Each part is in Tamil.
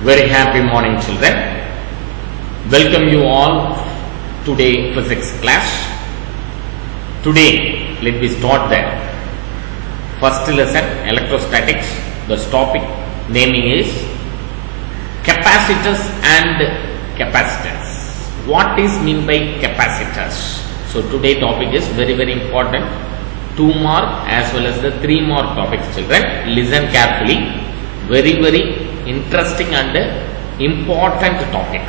Very happy morning, children. Welcome you all today physics class. Today let me start the first lesson, electrostatics. The topic naming is capacitors and capacitance. What is mean by capacitors? So today topic is very important. 2 mark as well as the 3 mark topics, children. Listen carefully. Very interesting and important topic.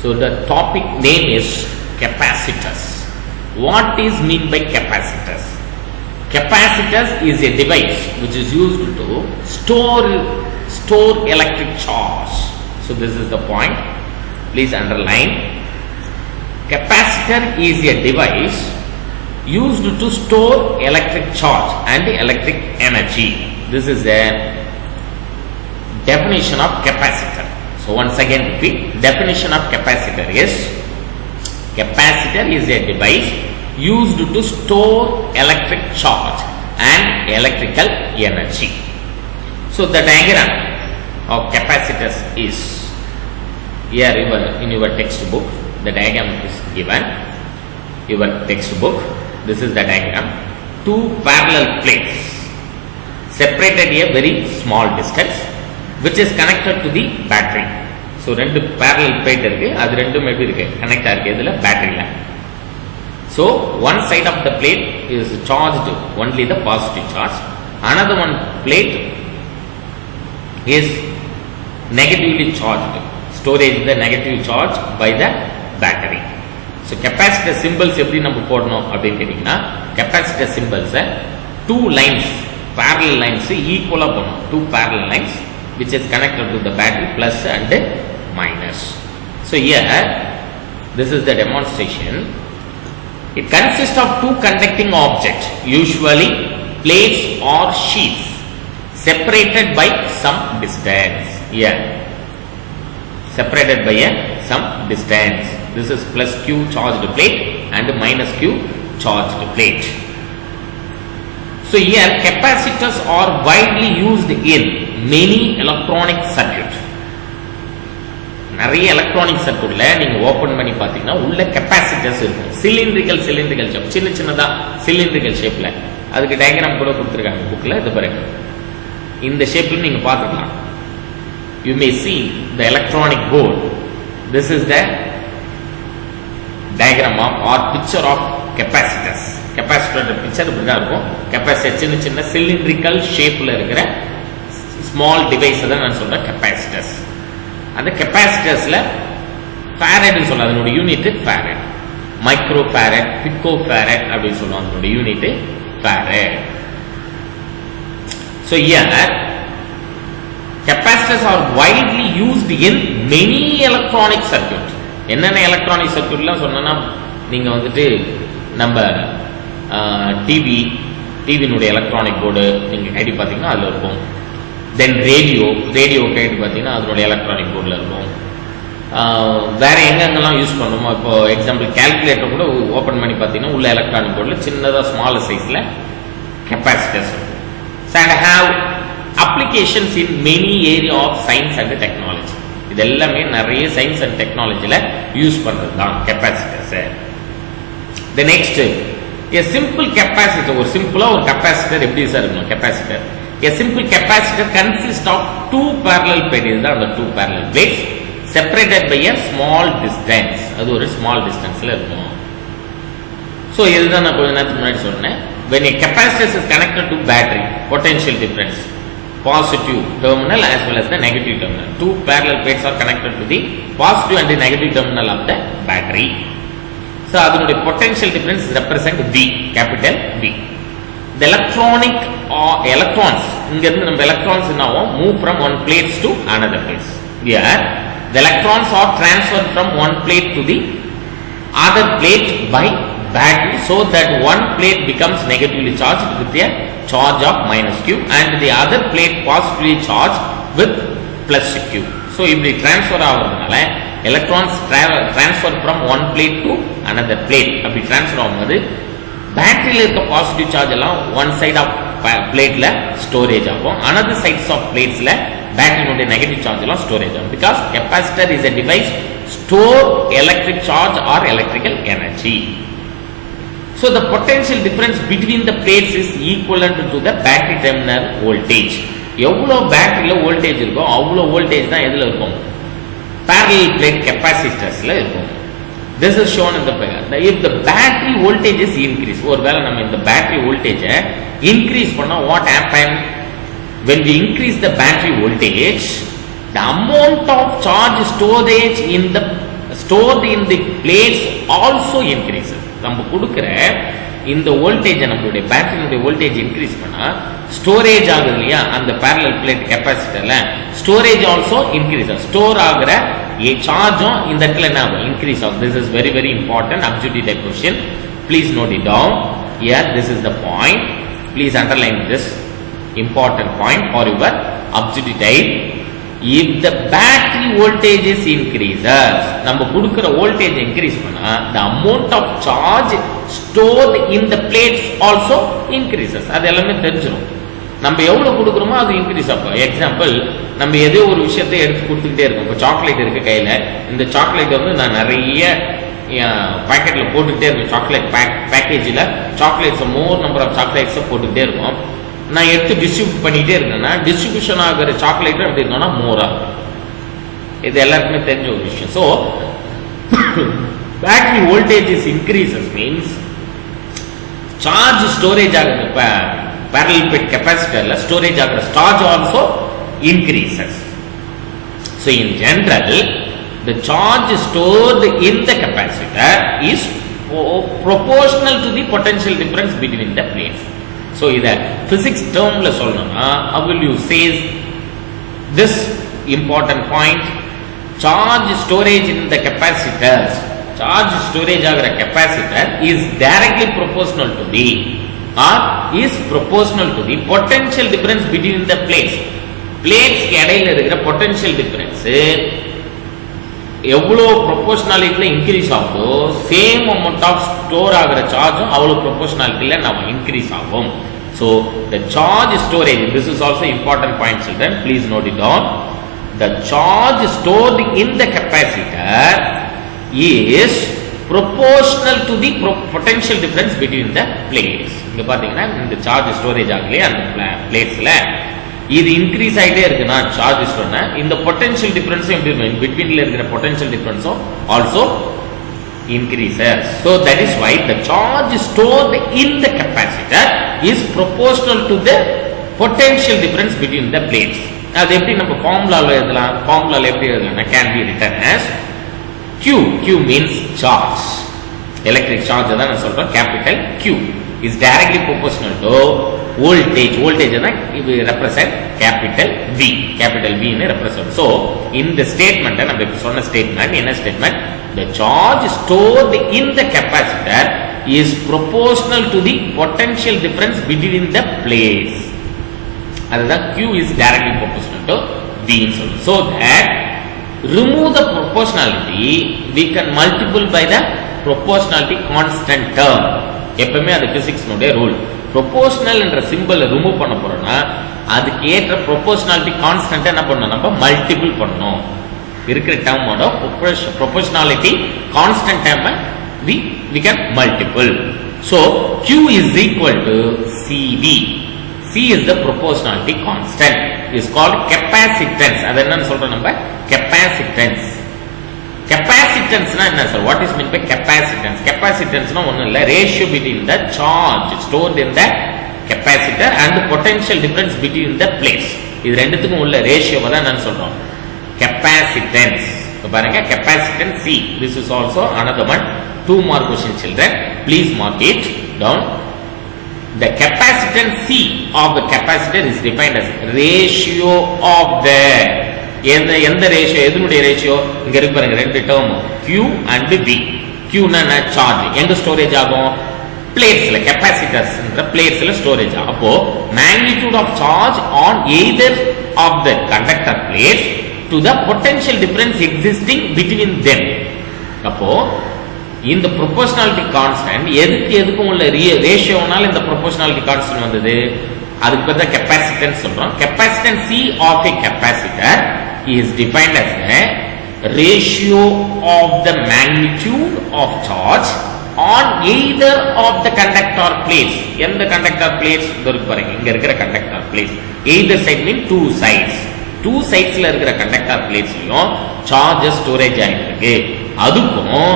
So the topic name is capacitors. What is mean by capacitors? Capacitors is a device which is used to store electric charge. So this is the point. Please underline. Capacitor is a device used to store electric charge and electric energy. This is a definition of capacitor. So once again repeat, definition of capacitor is a device used to store electric charge and electrical energy. So the diagram of capacitors is here in your textbook. The diagram is given your textbook. This is the diagram. 2 parallel plates separated a very small distance, which is connected to the battery. So rendu parallel plate irukku, adu rendum eppadi irukku connect aagirukku idhula battery la. So one side of the plate is charged only the positive charge, another one plate is negatively charged, storage the negative charge by the battery. So capacitor symbols eppadi நம்ம போடணும் அப்படினு கேட்டிங்கனா, capacitor symbols 2 lines, parallel lines equal பண்ணனும். 2 parallel lines which is connected to the battery, plus and minus. So here this is the demonstration. It consists of 2 conducting objects, usually plates or sheets, separated by some distance. Here separated by some distance. This is plus Q charged plate and minus Q charged plate. So here capacitors are widely used in many electronic circuit. நிறைய எலக்ட்ரானிக் சர்க்யூட்ல நீங்க ஓபன் பண்ணி பாத்தீங்கன்னா உள்ள கெபாசிட்டர்ஸ் இருக்கும். சிலிண்ட்ரிக்கல் ஷேப், சின்னதா சிலிண்ட்ரிக்கல் ஷேப்ல. அதுக்கு டயகிராம் கூட கொடுத்திருக்காங்க புக்ல. இது பாருங்க, இந்த ஷேப்ல நீங்க பாத்துக்கலாம். You may see the electronic board. This is the diagram of or picture of capacitors. Capacitor picture இப்படி தான் இருக்கும். கெபாசிட்டர் சின்ன சிலிண்ட்ரிக்கல் ஷேப்ல இருக்கிற ஸ்மால் டிவைஸ் தான் நான் சொல்றேன் கெபாசிட்டர்ஸ். அந்த கெபாசிட்டர்ஸ்ல ஃபாரட்னு சொல்ல, அதனோட unit farad, micro farad, pico farad அப்படின்னு சொல்லுவாங்க. அதனோட unit farad. So here capacitors are widely used in many electronic circuit. என்னென்ன எலக்ட்ரானிக் சர்க்யூட்லாம் சொன்னா, நீங்க வந்துட்டு நம்ம டிவினுடைய எலக்ட்ரானிக் போர்டு நீங்க கைடி பார்த்தீங்கன்னா அதில் இருக்கும். தென் ரேடியோ கைடி பார்த்தீங்கன்னா அதனுடைய எலக்ட்ரானிக் போர்டில் இருக்கும். வேற எங்கெங்கெல்லாம் யூஸ் பண்ணுவோமோ, இப்போ எக்ஸாம்பிள் கால்குலேட்டர் கூட ஓப்பன் பண்ணி பார்த்தீங்கன்னா உள்ள எலக்ட்ரானிக் போர்டில் சின்னதாக ஸ்மால் சைஸில் கெப்பாசிட்டர்ஸ் இருக்கும். So and have applications in many area of science and technology. இது எல்லாமே நிறைய சயின்ஸ் அண்ட் டெக்னாலஜியில் யூஸ் பண்ணுறது தான் capacitors. The next, a simple capacitor, ஒரு சிம்பிளா ஒரு கெபாசிட்டர் எப்படி சார் இருக்கும் capacitor? a simple capacitor consists of 2 parallel plates. தான் அந்த 2 parallel plates separated by a small distance. அது ஒரு small distanceல இருக்கும். so இதுதான் நான் கொஞ்ச நேரத்துக்கு முன்னாடி சொன்னேன். when a capacitor is connected to battery, potential difference, positive terminal as well as the negative terminal. 2 parallel plates are connected to the positive and the negative terminal of the battery. So அதனுடைய potential difference represent V, capital V. The electrons, இங்க இருந்து நம்ம electrons now move from one place to another place. Here the electrons are transferred from one plate to the other plate by battery, so that one plate becomes negatively charged with a charge of minus Q and the other plate positively charged with plus Q. So இப்படி transfer ஆகிறதுனால electrons transfer from one plate to another plate. அப்படி transfer ஆகும்போது பேட்டரியில் இருக்க பாசிட்டிவ் சார்ஜ் எல்லாம் ஒன் சைட் ஆஃப் பிளேட்ல ஸ்டோரேஜ் ஆகும், another sides of plates பேட்டரியினுடைய நெகட்டிவ் சார்ஜ் எல்லாம் ஸ்டோரேஜ் ஆகும். Because capacitor is a device store electric charge or electrical energy. So the potential difference between the plates is equivalent to the battery terminal voltage. எவ்வளோ பேட்டரியில் வோல்டேஜ் இருக்கும் அவ்வளோ வோல்டேஜ் தான் எதில் இருக்கும், parallel plate capacitorsல இருக்கும். This is shown in the figure. If the battery voltage is increased, ஒருவேளை நம்ம இந்த battery voltage increase பண்ணா what happen? When we increase the battery voltage, the amount of charge stored in the plates also increases. நம்ம கொடுக்கிற இந்த வோல்டேஜ் நம்மளுடைய பேட்டரியினுடைய வோல்டேஜ் இன்க்ரீஸ் பண்ணா ஸ்டோரேஜ் ஆகுது இல்லையா அந்த parallel plate capacitorல ஸ்டோரேஜ் ஆல்சோ இன்க்ரீஸ் ஆகும். ஸ்டோர் ஆகிற சார்ஜும் இந்த இடத்துல என்ன ஆகும், இன்க்ரீஸ் ஆகும். This is very very important objective type question. Please note it down. Here this is the point. Please underline this important point for your objective type. If the battery voltage is increases, நம்ம கொடுக்கிற voltage increase பண்ணா the amount of charge stored in the plates also increases. அது எல்லாமே தெரிஞ்சிடும். நம்ம எவ்வளவு கொடுக்குறோமோ அது இன்க்ரீஸ் ஆகும். எக்ஸாம்பிள், நம்ம ஏதோ ஒரு விஷயத்தை எடுத்து கொடுத்துக்கிட்டே இருக்கோம். இப்போ சாக்லேட் இருக்கு கையில், இந்த சாக்லேட் வந்து நான் நிறைய பேக்கெட்டில் போட்டுக்கிட்டே இருக்கேன். சாக்லேட் பேக்கேஜில் சாக்லேட்ஸ் மோர் நம்பர் ஆஃப் சாக்லேட்ஸை போட்டுக்கிட்டே இருக்கோம். நான் எடுத்து டிஸ்ட்ரிபியூட் பண்ணிகிட்டே இருக்கேன்னா டிஸ்ட்ரிபியூஷன் ஆகிற சாக்லேட்டும் எப்படி இருக்கோம்னா மோரா. இது எல்லாருக்குமே தெரிஞ்ச ஒரு விஷயம். So battery voltage is increases means charge storage ஆகுது. இப்போ parallel plate capacitorல ஸ்டோரேஜ் ஆகிற charge also increases. So in general the charge stored in the capacitor is proportional to the potential difference between the plates. So இத physics termல சொல்லணும்னா how will you say this important point? Charge storage in the capacitors, charge storage ஆகிற capacitor is directly proportional to the or is proportional to the potential difference between the plates. Plates இடையில இருக்கிற potential difference எவ்வளோ ப்ரொபோஷனாலிட்டியில் இன்க்ரீஸ் ஆகுதோ சேம் அமௌண்ட் ஆஃப் ஸ்டோர் ஆகிற சார்ஜும் அவ்வளோ ப்ரொபோஷனாலிட்டியில் நம்ம இன்க்ரீஸ் ஆகும். So the charge storage, this is also important point children, please note it down. The charge stored in the capacitor is proportional to the potential difference between the plates. இங்க பாத்தீங்கன்னா இந்த சார்ஜ் ஸ்டோரேஜ் ஆகலையே அந்த பிளேட்ஸ்ல இது இன்க்ரீஸ் ஆகிட்டே இருக்குன்னா சார்ஜ் ஸ்டோர்னா இந்த பொட்டன்ஷியல் டிஃபரன்ஸும் எப்படி இருக்கும், பிட்வீன்ல இருக்கிற பொட்டன்ஷியல் டிஃபரன்ஸும் also increases. So that is why the charge stored in the capacitor is proportional to the potential difference between the plates. அது எப்படி நம்ம ஃபார்முலால எழுதலாம், ஃபார்முலால எப்படி எழுதலாம், can be written as Q. Q means charge, electric charge தான் நான் சொல்றேன். capital Q is directly proportional to voltage. Voltage தான் இது represent capital V. capital V ன்னு represent. So இந்த statement நம்ம இப்ப சொன்ன statement என்ன statement? The charge stored in the capacitor is proportional to the potential difference between the plates. அதுதான் Q is directly proportional to V. So that remove the proportionality, we can multiply by the proportionality constant term. எப்பவுமே அது பிசிக்ஸ் நோட ரூல். ப்ரொபோஷனல் என்ற சிம்பிளை ரிமூவ் பண்ண போறோம்னா அதுக்கு ஏற்ற ப்ரொபோஷனாலிட்டி கான்ஸ்டன்ட் என்ன பண்ணணும், நம்ம மல்டிபிள் பண்ணணும். இருக்கிற டேர்மோட ப்ரொபோஷனாலிட்டி கான்ஸ்டன்ட் டேர்மை we can multiple. So Q is equal to CV. C is the proportionality constant. Is called capacitance. அது என்னன்னு சொல்றோம் நம்ம, capacitance. Capacitance na enna sir? What is meant by capacitance? Capacitance na ஒண்ணும் இல்ல, ratio between the charge stored in the capacitor and the potential difference between the plates. இது ரெண்டுத்துக்கும் உள்ள ரேஷியோவை தான் நான் சொல்றோம் capacitance. இப்ப பாருங்க capacitance C. This is also another one 2 mark question children. Please mark it down. The capacitance C of the capacitor is defined as ratio of the எந்த ரேஷியோ, எதனுடைய ரேஷியோ இங்க இருக்கு பாருங்க, ரெண்டு term Q and V. Q னா சார்ஜ் எங்க ஸ்டோரேஜ் ஆகும், பிளேட்ஸ்ல, கெபாசிட்டர்ஸ்ன்ற பிளேட்ஸ்ல ஸ்டோரேஜ் ஆகும். அப்போ magnitude of charge on either of the conductor plates to the potential difference existing between them. அப்போ இந்த ப்ரொபோஷனாலிட்டி கான்ஸ்டன்ட் எதுக்கும் உள்ள ரேஷியோனால இந்த ப்ரொபோஷனாலிட்டி கான்ஸ்டன்ட் வந்தது, அதுக்கு பேர் தான் capacitance சொல்றோம். Capacitance C of a capacitor is defined as the ratio of the magnitude of charge on either of the conductor plates. எந்த conductor plates இருக்கு பாருங்க, இங்க இருக்கிற conductor plates. Either side mean two sides. Two sidesல இருக்கிற conductor platesலயும் charge storage ஆயிருக்கு. அதுக்கும்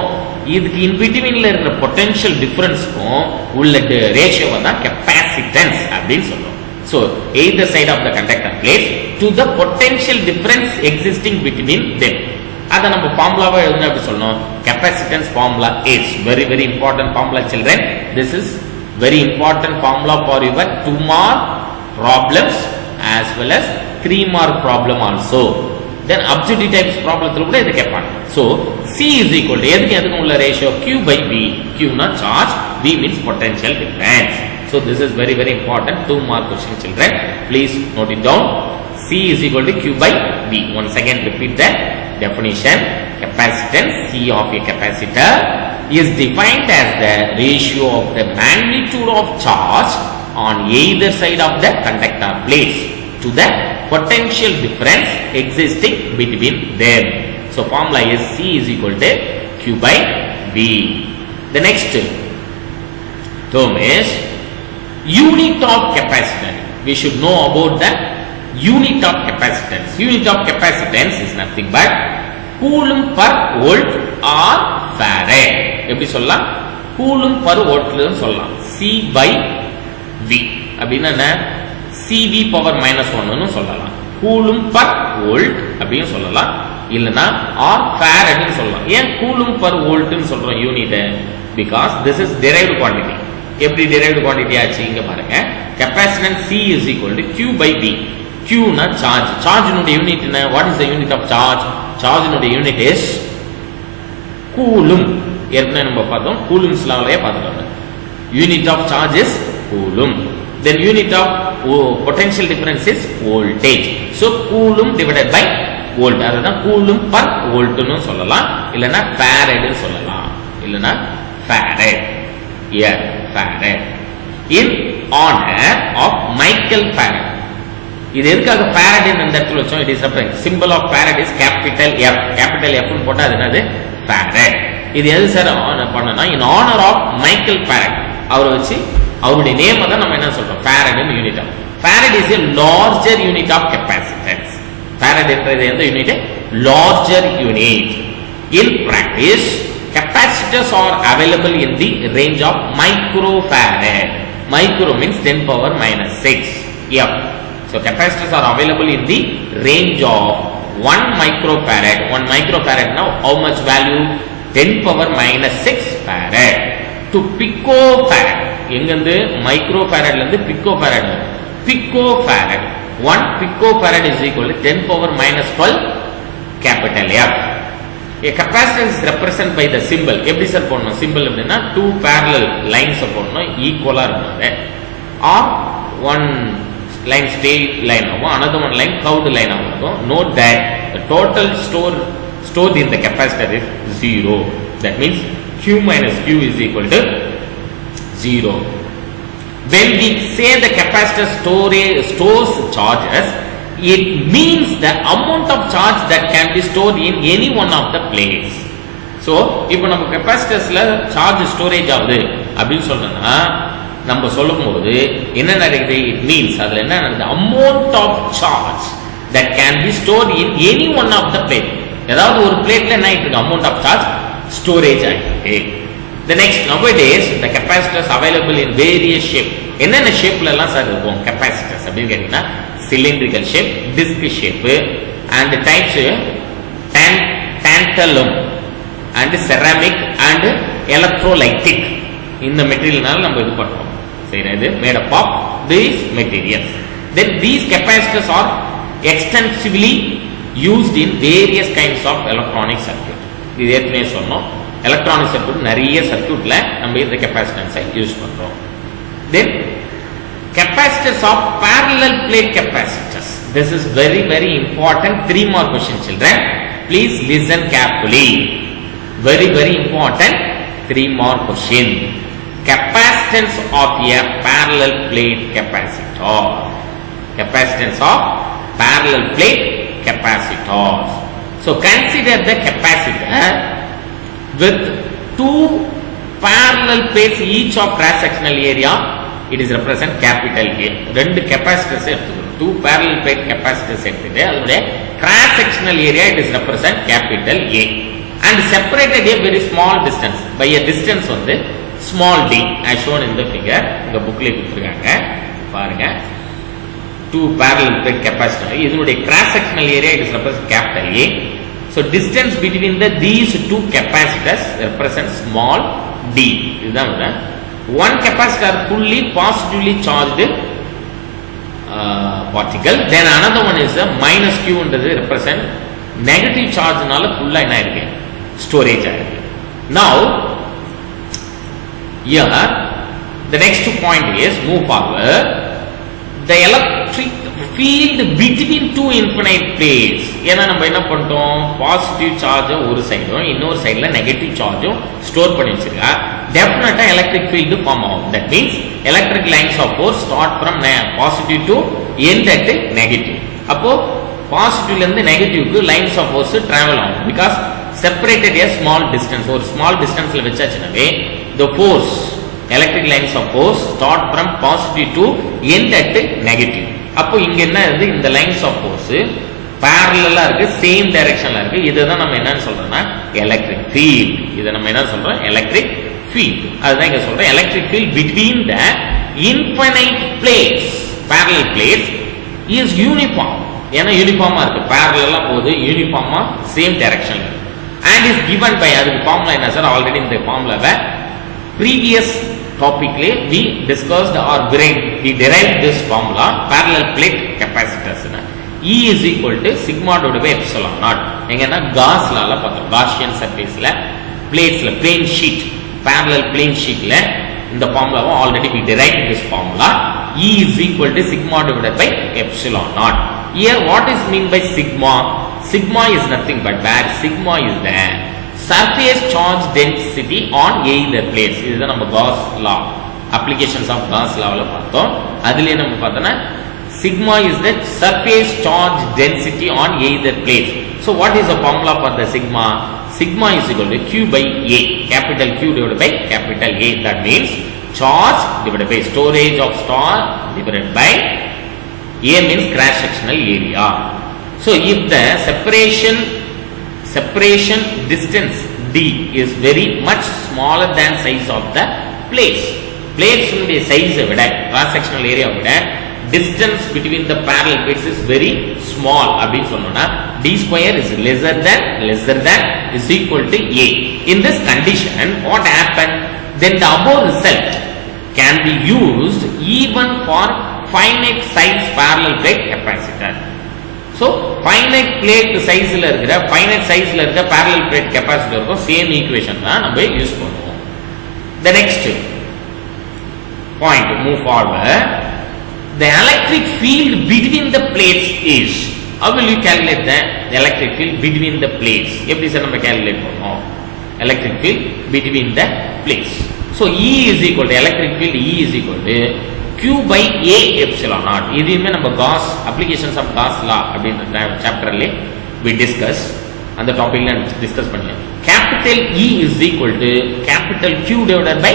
இதுக்கு in betweenல இருக்கிற potential differenceக்கும் உள்ள ratio தான் capacitance அப்படின்னு சொல்றோம். So either side of the conductor plates to the potential difference existing between them. அத நம்ம ஃபார்முலாவா எழுதுனா எப்படி சொல்லணும்? Capacitance formula is very important formula children. This is very important formula for your 2 mark problems as well as 3 mark problem also. Then objective types problemத்துல கூட இத கேட்பாங்க. So C is equal to எதுக்கு உள்ள ratio Q by V. Q na charge, V means potential difference. So this is very important 2 mark question children. Please note it down. C is equal to Q by V. Once again repeat that definition. Capacitance C of a capacitor is defined as the ratio of the magnitude of charge on either side of the conductor plates to the potential difference existing between them. So formula is C is equal to Q by V. The next term is unit of capacitance. We should know about the unit of capacitance. Unit of capacitance is nothing but coulomb per volt or farad. எப்படி சொல்லலாம்? coulomb per volt னு சொல்லலாம். C by V அப்படினா என்ன? CV power minus 1 னு சொல்லலாம். coulomb per volt அப்படினு சொல்லலாம். இல்லனா or farad னு சொல்லலாம். ஏன் coulomb per volt னு சொல்றோம் unit? Because this is derived quantity. எப்படி derived quantity ஆச்சு இங்க பாருங்க. Capacitance C is equal to Q by V. Q na charge. Charge னுடைய யூனிட் என்ன? What is the unit of charge? Charge னுடைய யூனிட் is coulomb. ஏற்கனவே நம்ம பார்த்தோம் coulomb's lawலயே பார்த்தோம். Unit of charge is coulomb. Then unit of potential difference is voltage. So coulomb divided by volt. அதுதான் coulomb per volt னு சொல்லலாம். இல்லனா farad னு சொல்லலாம். இல்லனா farad. Yeah, farad. In honor of Michael Farad. இது எதுக்காக farad இந்த இடத்துல வச்சோம்? It is referring symbol of farad is capital F. Capital F னு போட்டா அது என்னது? farad. இது எது சார் பண்ணனா in honor of Michael Farad. அவரை வச்சு அவருடைய நேம் தான் நம்ம என்ன சொல்றோம்? farad னு unit. farad is a larger unit of capacitance. farad என்றது எந்த unit? larger unit. In practice capacitors are available in the range of microfarad. Micro means 10 power minus 6 F. So capacitors are available in the range of 1 microfarad. 1 microfarad now how much value? 10 power minus 6 farad to picofarad. எங்கிருந்து microfarad இருந்து picofarad. Picofarad. 1 picofarad is equal to 10 power minus 12 capital F. A capacitance is represented by the symbol. எப்படி சார் போடணும்? symbol எப்படின்னா 2 parallel lines போடணும், ஈக்குவலா இருக்கணும். or one line straight line ஆகும், another one line curved line ஆகும். Note that the total stored in the capacitor is 0. That means Q minus Q is equal to 0. When we say the capacitor stores charges, it means the amount of charge that can be stored in any one of the plates. So இப்போ நம்ம capacitorsல charge storage ஆகுது அப்படினு சொல்றேன்னா நம்ம சொல்லும்போது என்ன நடக்குது? It means அதுல என்ன நடக்குது? amount of charge that can be stored in any one of the plate. ஏதாவது ஒரு பிளேட்ல என்ன இருக்கு? amount of charge storage ஆயிருக்கு. The next, nowadays the capacitors available in various shape. என்னென்ன ஷேப்ல எல்லாம் சார் இருக்கும் capacitors அப்படினு கேட்டீங்கன்னா cylindrical shape, disc shape and types tantalum and ceramic and electrolytic. இந்த மெட்டீரியல்னால நம்ம இது பண்றோம். சரி, இது made up of these materials. Then these capacitors are extensively used in various kinds of electronic circuit. இது ஏற்கனவே சொன்னோம். எலக்ட்ரானிக் சர்க்யூட் நிறைய சர்க்யூட்ல நம்ம இந்த கெபாசிட்டன்ஸை யூஸ் பண்றோம். Then capacitors of parallel plate capacitors. This is very important 3 more questions children. Please listen carefully. Very important 3 more question. Capacitance of a parallel plate capacitor. capacitor. Capacitance of parallel plate capacitors. So consider the capacitor with two parallel plates each of cross sectional area. It is represent capital A. ரெண்டு capacitors எடுத்துக்கிறோம். Two parallel plate capacitors எடுத்துட்டு அதனுடைய cross sectional area it is represent capital A and separated a very small distance by a distance வந்து small d as shown in the figure. இந்த bookல கொடுத்திருக்காங்க பாருங்க. Two parallel plate capacitor இதனுடைய cross sectional area it is represent capital A. So distance between these two capacitors represents small d. இதுதான் one capacitor fully positively charged particle, then another one is a minus q என்றது represent negative charge நால ஃபுல்லா என்ன இருக்கு storage ஆயிருக்கு. Now here the next point is move forward. The electric field between two infinite plates. ஏன்னா நம்ம என்ன பண்ணிட்டோம் பாசிட்டிவ் சார்ஜ் ஒரு சைடும் இன்னொரு சைடுல நெகட்டிவ் சார்ஜும் ஸ்டோர் பண்ணி வச்சிருக்கா. டெஃபினட்டா எலக்ட்ரிக் ஃபீல்டு ஃபார்ம் ஆகும். That means electric lines of force start from positive to end at negative. அப்போ பாசிட்டிவ்ல இருந்து நெகட்டிவ்க்கு லைன்ஸ் ஆஃப் ஃபோர்ஸ் டிராவல் ஆகும். Because separated a small distance, ஒரு ஸ்மால் டிஸ்டன்ஸ்ல வச்சாச்சுனாவே the force electric lines of force start from positive to end at negative. அப்போ இங்க என்ன இருக்கு இந்த லைன்ஸ் ஆஃப் ஃபோர்ஸ் parallel இருக்கு, சேம் டைரக்ஷன்ல இருக்கு. இதுதான் நம்ம என்னன்னு சொல்றோம்னா எலக்ட்ரிக் ஃபீல்ட். இத நம்ம என்ன சொல்றோம் எலக்ட்ரிக் ஃபீல்ட். அதுதான் இங்க சொல்றோம் electric field between the infinite plates, parallel plates is uniform. ஏன்னா யூனிஃபார்மா இருக்கு, parallel போகுது, யூனிஃபார்மா சேம் டைரக்ஷன்ல இருக்கு. And is given by அதுக்கு ஃபார்முலா என்ன சார் ஆல்ரெடி இந்த ஃபார்முலாவை previous topically we discussed or we derived this formula parallel plate capacitors. E is equal to sigma divided by epsilon naught. எங்கன்னா Gauss lawல பார்த்தோம். Gaussian surfaceல platesல plane sheet parallel plane sheetல இந்த ஃபார்முலாவை already we derived this formula. E is equal to sigma divided by epsilon naught. Here what is mean by sigma? Sigma is nothing but where sigma is the surface charge density on either plates. இதுதான் நம்ம Gauss law, applications of Gauss lawல பார்த்தோம். அதிலே நம்ம பார்த்தோம்னா sigma is the surface charge density on either plates. So what is the formula for the sigma? Sigma is equal to Q by A, capital Q divided by capital A. That means charge divided by storage of star divided by A means cross sectional area. So if the separation distance d is very much smaller than size of the plates உடைய size விட cross sectional area விட distance between the parallel plates is very small அப்படினு சொன்னோம்னா d square is lesser than is equal to a. In this condition what happen? Then the above result can be used even for finite size parallel plate capacitor. So finite plate sizeல இருக்கிற finite sizeல இருக்கிற parallel plate capacitorக்கும் same equation தான் நம்ம யூஸ் பண்ணுவோம். The next point, move forward. The electric field between the plates is, how will you calculate the electric field between the plates? எப்படி சார் நம்ம calculate பண்ணுவோம் electric field between the plates? So E is equal to electric field E is equal to Q by A epsilon naught. இதுமே நம்ம Gauss applications of Gauss law அப்படின்ற சாப்டர்ல we discuss அந்த டாபிக்ல டிஸ்கஸ் பண்ணலாம். Capital E is equal to capital Q divided by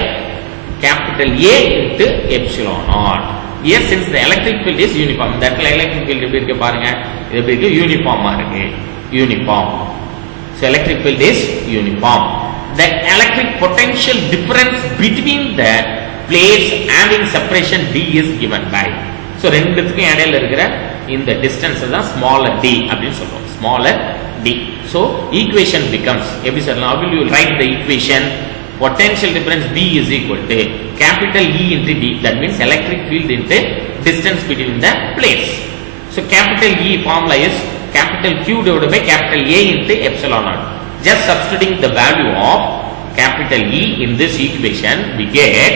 capital A into epsilon naught. Here since the electric field is uniform, that electric field எப்படி இருக்கு பாருங்க, இது எப்படி இருக்கு யூனிஃபார்மா இருக்கு, uniform. So electric field is uniform. The electric potential difference between the plates having separation d is given by. So ரெண்டுத்துக்கும் இடையில இருக்கிற இந்த distance தான் smaller d அப்படினு சொல்றோம், smaller d. So equation becomes எப்படி சொல்லலாம், how will you write the equation? Potential difference B is equal to capital E into D. That means electric field into distance between the plates. So capital E formula is capital Q divided by capital A into epsilon naught. Just substituting the value of capital E in this equation, we get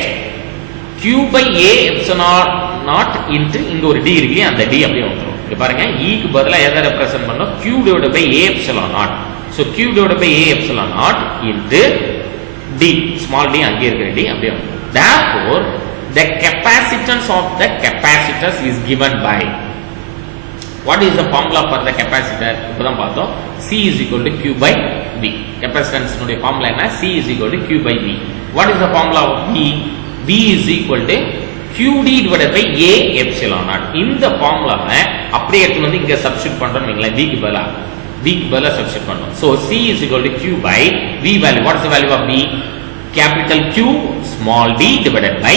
Q by A epsilon naught into இங்க ஒரு D இருக்கு, அந்த D அப்படியே வந்துரும். இங்க பாருங்க E க்கு பதிலா எதை ரெப்ரசன்ட் பண்ணோம், Q divided by A epsilon naught. So Q divided by A epsilon naught into D, small d அங்கே இருக்கிற D அப்படியே வந்துரும். Therefore the capacitance of the capacitors is given by. What is the formula for the capacitor? இப்போதான் பார்த்தோம். C is equal to Q by V. Capacitance உடைய formula என்ன? C is equal to Q by V. What is the formula of V? V is equal to QD divided by A epsilon naught. இந்த formula அப்படியே எடுத்து வந்து இங்க சப்ஸ்டிட்யூட் பண்றோம்னு வைங்களேன். V க்கு பதிலா சப்ஸ்டிட்யூட் பண்றோம். So C is equal to Q by V value. What is the value of V? Capital Q small d divided by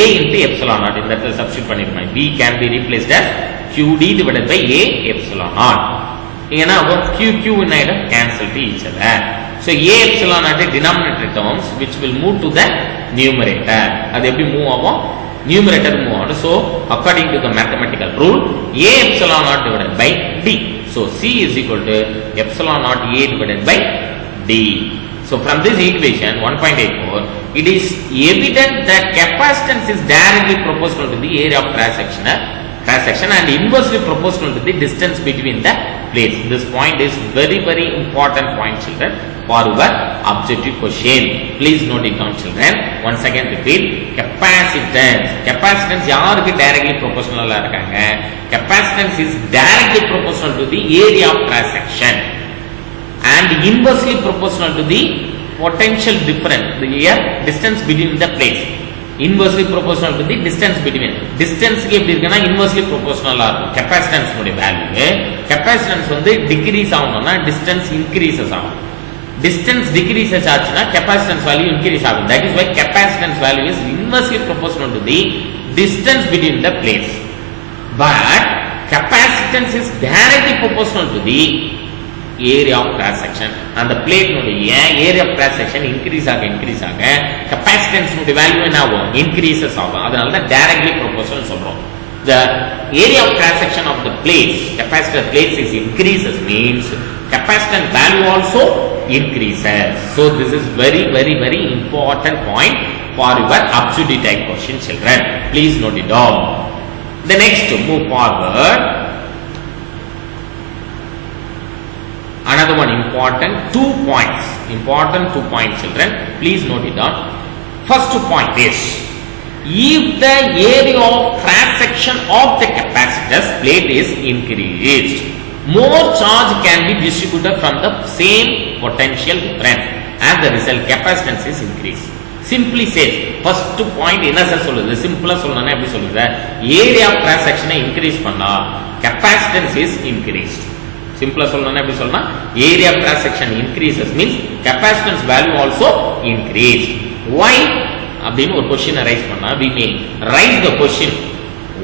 A into epsilon naught. இந்த இடத்துல சப்ஸ்டிட்யூட் பண்ணிருக்கேன். V can be replaced as QD divided by A epsilon naught. இங்கனா Q in item cancel to each other. So A epsilon naught denominator terms which will move to the numerator. அது எப்படி மூவ் ஆகும்? Numerator move on. So according to the mathematical rule, A epsilon naught divided by D. So C is equal to epsilon naught A divided by D. So from this equation 1.84, it is evident that capacitance is directly proportional to the area of cross section and inversely proportional to the distance between the plates. This point is very important point, children, for your objective question. Please note it down, children. Once again repeat, capacitance யாருக்கு directly proportional இருக்காங்க? Capacitance is directly proportional to the area of cross section and inversely proportional to the potential difference, the distance between the plates. Inversely proportional to the distance between. Distance க்கு எப்படி இருக்குன்னா inversely proportional ஆ இருக்கும். Capacitance உடைய வேல்யூ, capacitance வந்து decrease ஆகணும்னா distance increases ஆகும். Distance decreases ஆச்சுன்னா capacitance value increase ஆகும். That is why capacitance value is inversely proportional to the distance between the plates. But capacitance is directly proportional to the area of cross section. And the plate area of cross section increase ஆக capacitance value என்ன ஆகும்? Increases ஆகும். அதனால தான் directly proportional சொல்றோம். The area of cross section of the plates, capacitor plates is increases means capacitance value also increases. So this is very important point for your absolute type question, children. Please note it down. The next, move forward. Another one important 2 points, children. Please note it down. First point is, if the area of cross section of the capacitor's plate is increased, more charge can be distributed from the same potential difference. As the result, capacitance is increased. Simply says, first point என்ன சார் சொல்லுது? சிம்பிளா சொல்லணும்னா எப்படி சொல்லுது? Area of cross section increase பண்ணா capacitance is increased. Simply சொல்லணும்னா எப்படி சொல்லணும்? Area of cross section increases means capacitance value also increased. Why? அப்படின்னு ஒரு क्वेश्चन ரைஸ் பண்ணா we may raise the question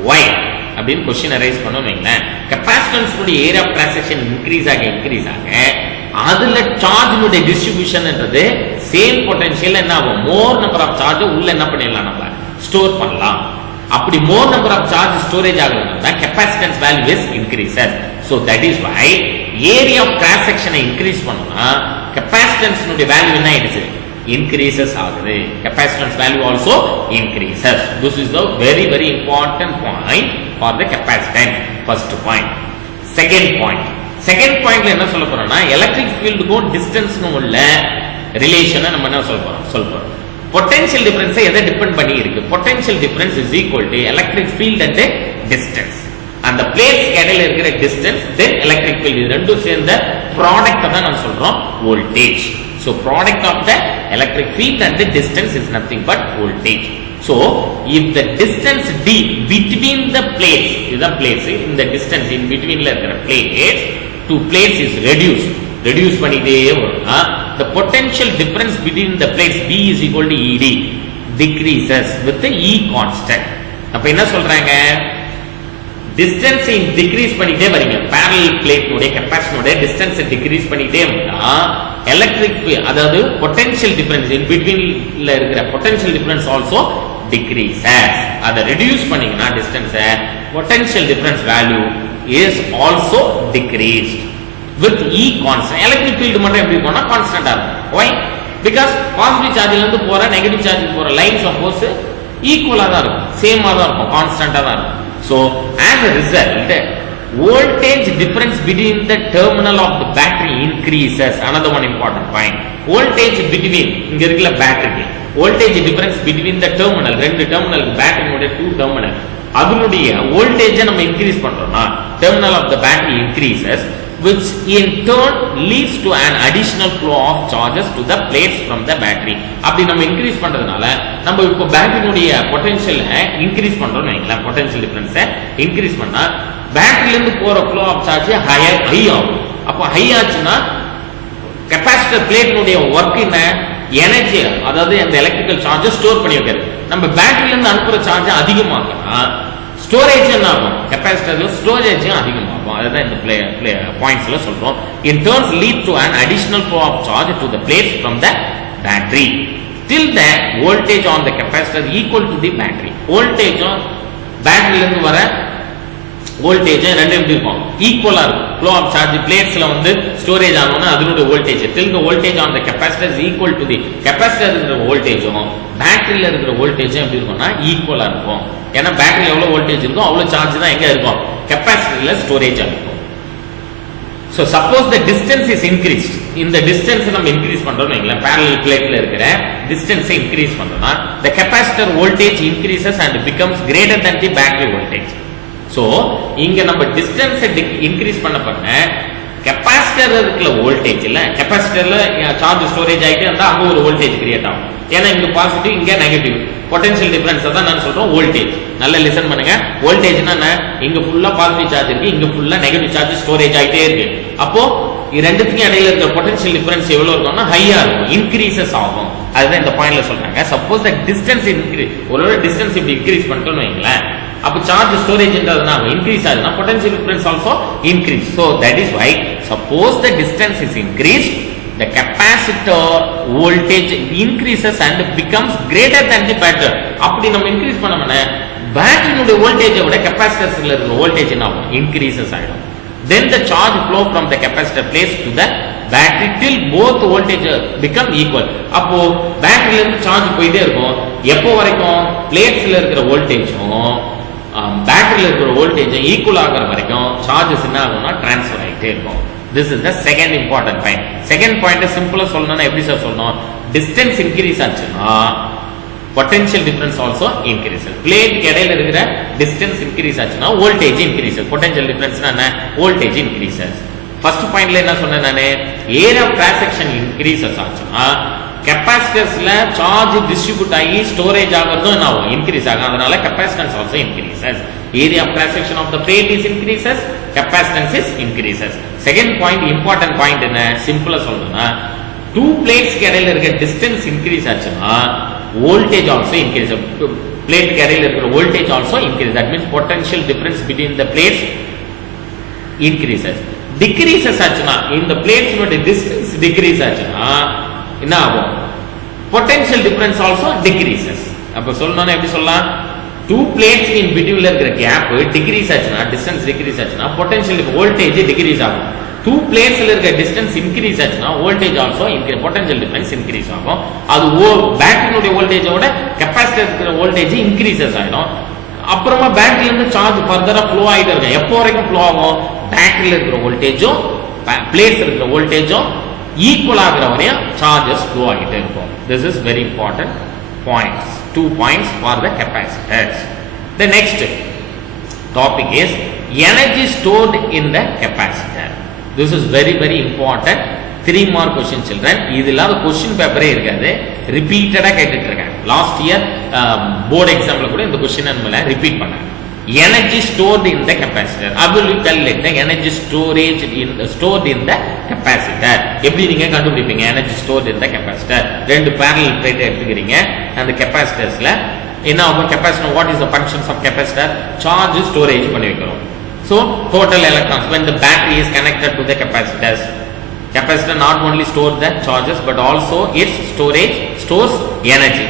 why அப்படின்னு क्वेश्चन ரைஸ் பண்ணோம் வைங்களேன். capacitance உடைய area of cross section increase ஆக அதுல சார்ஜ் உடைய டிஸ்ட்ரிபியூஷன்ன்றது சேம் பொட்டன்ஷியல் என்ன ஆகும்? மோர் நம்பர் ஆஃப் சார்ஜ் உள்ள என்ன பண்ணிடலாம், நம்ம ஸ்டோர் பண்ணலாம். அப்படி more number of charge storage ஆகுதுன்னா capacitance value is increases. So that is why area of cross section increase பண்ணா capacitance உடைய வேல்யூ என்ன ஆயிடுச்சு? Increases ஆகுது. Capacitance value also increases. This is the very important point for the capacitance. First point. Second pointல என்ன சொல்ல போறோம்னா எலக்ட்ரிக் ஃபீல்டுக்கும் டிஸ்டன்ஸ்க்கும் உள்ள ரிலேஷனை நம்ம என்ன சொல்ல போறோம்? பொட்டன்ஷியல் டிஃபரன்ஸ் எதை டிபெண்ட் பண்ணி இருக்கு? Potential difference is equal to electric field and distance. அந்த பிளேட்ஸ் இடையில இருக்கிற டிஸ்டன்ஸ் தென் எலக்ட்ரிக் ஃபீல்ட், இது ரெண்டும் சேர்ந்த ப்ராடக்ட் தான் நம்ம சொல்றோம் voltage. So product of the electric field and the distance is nothing but voltage. So if the distance d between the plates, in the distance in between la irukra plates, two plates is reduce பண்ணிட்டே வரும்னா the potential difference between the plates B is equal to ED decreases with the E constant. அப்ப என்ன சொல்றாங்க? டிஸ்டன்ஸ் டிக்ரீஸ் பண்ணிட்டே வரீங்க. parallel plate உடைய கெபாசிட்டர் உடைய டிஸ்டன்ஸ் டிக்ரீஸ் பண்ணிட்டே வந்தா எலக்ட்ரிக் அதாவது பொட்டன்ஷியல் டிஃபரன்ஸ் இன் பிட்வீன்ல இருக்கிற பொட்டன்ஷியல் டிஃபரன்ஸ் ஆல்சோ டிக்ரீசஸ். அதை ரெடியூஸ் பண்ணீங்கன்னா distance potential difference value is also decreased with E constant. Electric field மட்டும் எப்படி போனா கான்ஸ்டன்டா இருக்கும். why? because பாசிட்டிவ் சார்ஜ்ல இருந்து போற நெகட்டிவ் சார்ஜுக்கு போற லைன்ஸ் ஆஃப் ஃபோர்ஸ் ஈக்குவலா தான் இருக்கும், சேமா தான் இருக்கும், கான்ஸ்டன்டா தான் இருக்கும். So as a result, voltage difference between the terminal of the battery increases. Another one important point, voltage between இங்க இருக்கிற பேட்டரி வோல்டேஜ் டிஃபரன்ஸ் பிட்வீன் த டெர்மினல், ரெண்டு டெர்மினல் பேட்டரியோட டூ டெர்மினல், அதனுடைய வோல்டேஜை நம்ம இன்க்ரீஸ் பண்றோம்னா terminal of the battery increases, which in turn leads to an additional flow of charges to the plates from the battery. அப்படி நம்ம இன்க்ரீஸ் பண்றதுனால நம்ம இப்போ பேட்டரியோட பொட்டன்ஷியல் இன்க்ரீஸ் பண்றோம்னு வைங்களேன். பொட்டன்ஷியல் டிஃபரன்ஸை இன்க்ரீஸ் பண்ணா பேட்டரியில இருந்து போற ஃப்ளோ ஆஃப் சார்ஜ் ஹை ஆகும். அப்போ ஹை ஆச்சுன்னா கெபாசிட்டர் பிளேட்னுடைய ஒர்க் என்ன, எனர்ஜி, அதாவது அந்த எலக்ட்ரிக்கல் சார்ஜை ஸ்டோர் பண்ணி வைக்கிறது. நம்ம பேட்டரியில இருந்து அனுப்புற சார்ஜ் அதிகமாகும்னா ஸ்டோரேஜ் என்ன ஆகும், கெபாசிட்டர்ல ஸ்டோரேஜும் அதிகமாகும். அதுதான் இந்த பாயிண்ட்ஸ்ல சொல்றோம். In turns lead to an additional flow of charge to the plates from the battery till the voltage on the capacitor equal to the battery. வோல்டேஜும் பேட்டரியில இருந்து வர வோல்டேஜ் ரெண்டு எப்படி இருக்கும், ஈக்குவலா இருக்கும். ஃப்ளோ ஆஃப் சார்ஜ் பிளேட்ஸ்ல வந்து ஸ்டோரேஜ் ஆகணும்னா அதனுடைய voltage till the voltage on the capacitor is equal to the capacitor இருக்கிற வோல்டேஜும் பேட்டரியில இருக்கிற வோல்டேஜும் எப்படி இருக்கும்னா ஈக்குவலா இருக்கும். ஏன்னா பேட்டரியில் எவ்வளவு வோல்டேஜ் இருக்கும் அவ்வளவு சார்ஜ் தான் எங்க இருக்கும், கெபாசிட்டர்ல ஸ்டோரேஜ் ஆகும். So suppose the distance is increased, இந்த distance நம்ம increase பண்றோம்னு வைங்களேன், parallel plateல இருக்கிற distance increase பண்றோம்னா the capacitor voltage increases and becomes greater than the battery voltage. So இங்க நம்ம distance increase பண்ண கெபாசிட்டர் இருக்கிற வோல்டேஜ் இல்ல, கெபாசிட்டர்ல சார்ஜ் ஸ்டோரேஜ் ஆகிட்டு இருந்தா அங்க ஒரு வோல்டேஜ் கிரியேட் ஆகும். ஏன்னா இங்க பாசிட்டிவ் இங்க நெகட்டிவ், பொட்டன்ஷியல் டிஃபரன்ஸ் தான் நான் சொல்றோம் வோல்டேஜ். நல்லா லிசன் பண்ணுங்க. வோல்டேஜ்னா என்ன, இங்க ஃபுல்லா பாசிட்டிவ் சார்ஜ் இருக்கு, இங்க ஃபுல்லா நெகட்டிவ் சார்ஜ் ஸ்டோரேஜ் ஆகிட்டே இருக்கு. அப்போ ரெண்டுத்துக்கும் இடையில இருக்கிற பொட்டன்ஷியல் டிஃபரன்ஸ் எவ்வளவு இருக்கும்னா ஹையா இருக்கும், இன்க்ரீசஸ் ஆகும். அதுதான் இந்த பாயிண்ட்ல சொல்றாங்க. சப்போஸ் த டிஸ்டன்ஸ் இன்க்ரீஸ், ஒருவேளை டிஸ்டன்ஸ் இப்படி இன்க்ரீஸ் பண்ணிட்டோம்னு வைங்களேன், அப்போ சார்ஜ் ஸ்டோரேஜ்ன்றதுனா இன்க்ரீஸ் ஆகுதுன்னா potential difference also increase. So that is why suppose the distance is increased, the capacitor voltage increases and becomes greater than the battery. அப்படி நம்ம இன்க்ரீஸ் பண்ணோம்னா பேட்டரியோட வோல்டேஜை விட கெபாசிட்டர்ஸ்ல இருக்கிற வோல்டேஜ் என்ன ஆகும், இன்க்ரீசஸ் ஆகும். Then the charge flow from the capacitor plates to the battery till both voltage become equal. அப்போ பேட்டரியில இருந்து சார்ஜ் போயிட்டே இருக்கும். எப்போ வரைக்கும் பிளேட்ஸ்ல இருக்கிற வோல்டேஜும் பேட்டரியில இருக்கிற வோல்டேஜ் ஈக்குவல் ஆகிற வரைக்கும் சார்ஜஸ் என்ன ஆகும்னா டிரான்ஸ்ஃபர் ஆகிட்டே இருக்கும். This is the second important point. Second point சிம்பிளா சொல்லணும்னா எப்படி சார் சொல்லணும், டிஸ்டன்ஸ் இன்க்ரீஸ் ஆச்சுன்னா பொட்டன்ஷியல் டிஃபரன்ஸ் ஆல்சோ இன்க்ரீசஸ். பிளேட்டுக்கு இடையில இருக்கிற டிஸ்டன்ஸ் இன்க்ரீஸ் ஆச்சுன்னா வோல்டேஜ் இன்க்ரீசஸ். பொட்டன்ஷியல் டிஃபரன்ஸ்னா என்ன, வோல்டேஜ் இன்க்ரீசஸ். ஃபர்ஸ்ட் பாயிண்ட்ல என்ன சொன்னேன் நானு, area of cross section increases ஆச்சுன்னா கெபாசிட்டர்ஸ்ல சார்ஜ் டிஸ்ட்ரிபியூட் ஆகி ஸ்டோரேஜ் ஆகிறதும் என்ன ஆகும், இன்க்ரீஸ் ஆகும். அதனால capacitance also increases. Area of cross section of the plate is increases, capacitance is increases. Second point, important point என்ன, சிம்பிளா சொல்லணும்னா டூ பிளேட்ஸ்க்கு இடையில இருக்க டிஸ்டன்ஸ் இன்க்ரீஸ் ஆச்சுன்னா வோல்டேஜ் ஆல்சோ இன்க்ரீஸ். பிளேட்டுக்கு இடையில இருக்கிற voltage also increase. That means potential difference between the plates increases. Decreases ஆச்சுன்னா இந்த பிளேட்ஸ்னுடைய டிஸ்டன்ஸ் டிக்ரீஸ் ஆச்சுன்னா என்ன ஆகும், பொட்டன்ஷியல் டிஃபரன்ஸ் ஆல்சோ டிக்ரீசஸ். அப்ப சொல்லணும்னா எப்படி சொல்லலாம், டூ பிளேட்ஸ் இன் பிட்வீன்ல இருக்கிற கேப் டிக்ரீஸ் ஆச்சுன்னா, டிஸ்டன்ஸ் டிக்ரீஸ் ஆச்சுன்னா பொட்டன்ஷியல் வோல்டேஜ் டிக்ரீஸ் ஆகும். டூ பிளேட்ஸ்ல இருக்கிற டிஸ்டன்ஸ் இன்க்ரீஸ் ஆச்சுன்னா voltage also potential difference increase ஆகும். அது பேட்டரியோட வோல்டேஜோட கெபாசிட்டர் இருக்கிற வோல்டேஜ் இன்க்ரீசஸ் ஆயிடும். அப்புறமா பேட்டரியில இருந்து சார்ஜ் ஃபர்தரா ஃப்ளோ ஆயிட்டு இருக்கும். எப்போ வரைக்கும் ஃப்ளோ ஆகும், பேட்டரியில இருக்கிற வோல்டேஜும் பிளேட்ஸ் இருக்கிற வோல்டேஜும் ஈக்குவல் ஆகிற வரையும் சார்ஜஸ் ஃப்ளோ ஆகிட்டே இருக்கும். This is very important points. 2 points for the capacitors. The next topic is energy stored in the capacitor. This is very very important. 3 mark question children. இதில்லாத question பேப்பரே இருக்காது, ரிப்பீட்டடா கேட்டுட்டு இருக்காங்க. லாஸ்ட் இயர் போர்டு எக்ஸாம்ல கூட இந்த கொஸ்டின் நம்ம ரிப்பீட் பண்ணாங்க. Energy stored in the capacitor. I will calculate the energy storage stored in the capacitor. எப்படி நீங்க கண்டுபிடிப்பீங்க energy stored in the capacitor? ரெண்டு parallel plate எடுத்துக்கிறீங்க, அந்த capacitorsல என்ன ஆகும், capacitor, what is the functions of capacitor? Charge storage பண்ணி வைக்கிறோம். So total electrons when the battery is connected to the capacitors, capacitor not only store the charges but also its storage stores energy.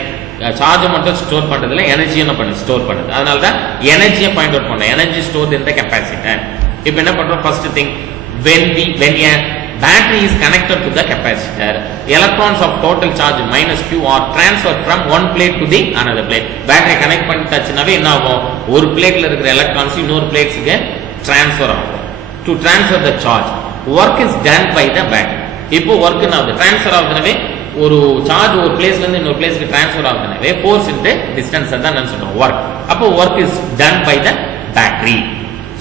Charge மட்டும் ஸ்டோர் பண்றதுல எனர்ஜி என்ன பண்ணு ஸ்டோர் பண்ணுது. அதனால தான் எனர்ஜியை பாயிண்ட் அவுட் பண்ண, எனர்ஜி ஸ்டோர்ட் இன் தி கெபாசிட்டர். இப்போ என்ன பண்றோம், first thing, when a battery is connected to the capacitor, electrons of total charge minus q are transferred from one plate to the another plate. Battery connect பண்ணிட்டாச்சுனாவே என்ன ஆகும், ஒரு பிளேட்ல இருக்கிற எலக்ட்ரான்ஸ் இன்னொரு பிளேட்ஸ்க்கு டிரான்ஸ்ஃபர் ஆகும். to transfer the charge, work is done by the battery. இப்போ ஒர்க் என்ன ஆகுது, டிரான்ஸ்ஃபர் ஆகுதுனாவே ஒரு சார்ஜ் ஒரு பிளேஸ்ல இருந்து இன்னொரு பிளேஸ்க்கு ட்ரான்ஸ்ஃபர் ஆகுதுனாவே ஃபோர்ஸ் இன்டு டிஸ்டன்ஸ் தான் நான் சொல்றோம் ஒர்க். அப்போ work is done by the battery.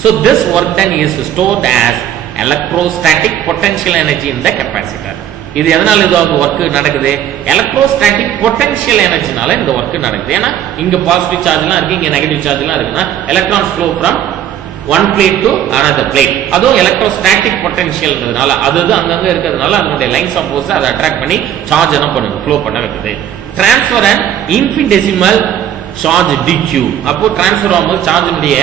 So this work done is stored as electrostatic potential energy in the capacitor. இது எதனால இது ஒர்க் நடக்குது? எலக்ட்ரோஸ்டாட்டிக் பொட்டன்ஷியல் எனர்ஜினால இந்த ஒர்க் நடக்குது. ஏன்னா இங்க பாசிட்டிவ் சார்ஜ்லாம் இருக்கு, இங்க நெகட்டிவ் சார்ஜ்லாம் இருக்குன்னா electrons flow from one plate to another plate. அதுவும் எலக்ட்ரோஸ்டாட்டிக் பொட்டன்ஷியல்ன்றதுனால அது அங்கங்க இருக்கிறதுனால அதனுடைய லைன்ஸ் ஆஃப் ஃபோர்ஸ் அதை அட்ராக்ட் பண்ணி சார்ஜ் என்ன பண்ணுது? ஃப்ளோ பண்ண வைக்குது. Transfer and infinitesimal charge dq. அப்போ டிரான்ஸ்ஃபர் ஆகும்போது சார்ஜினுடைய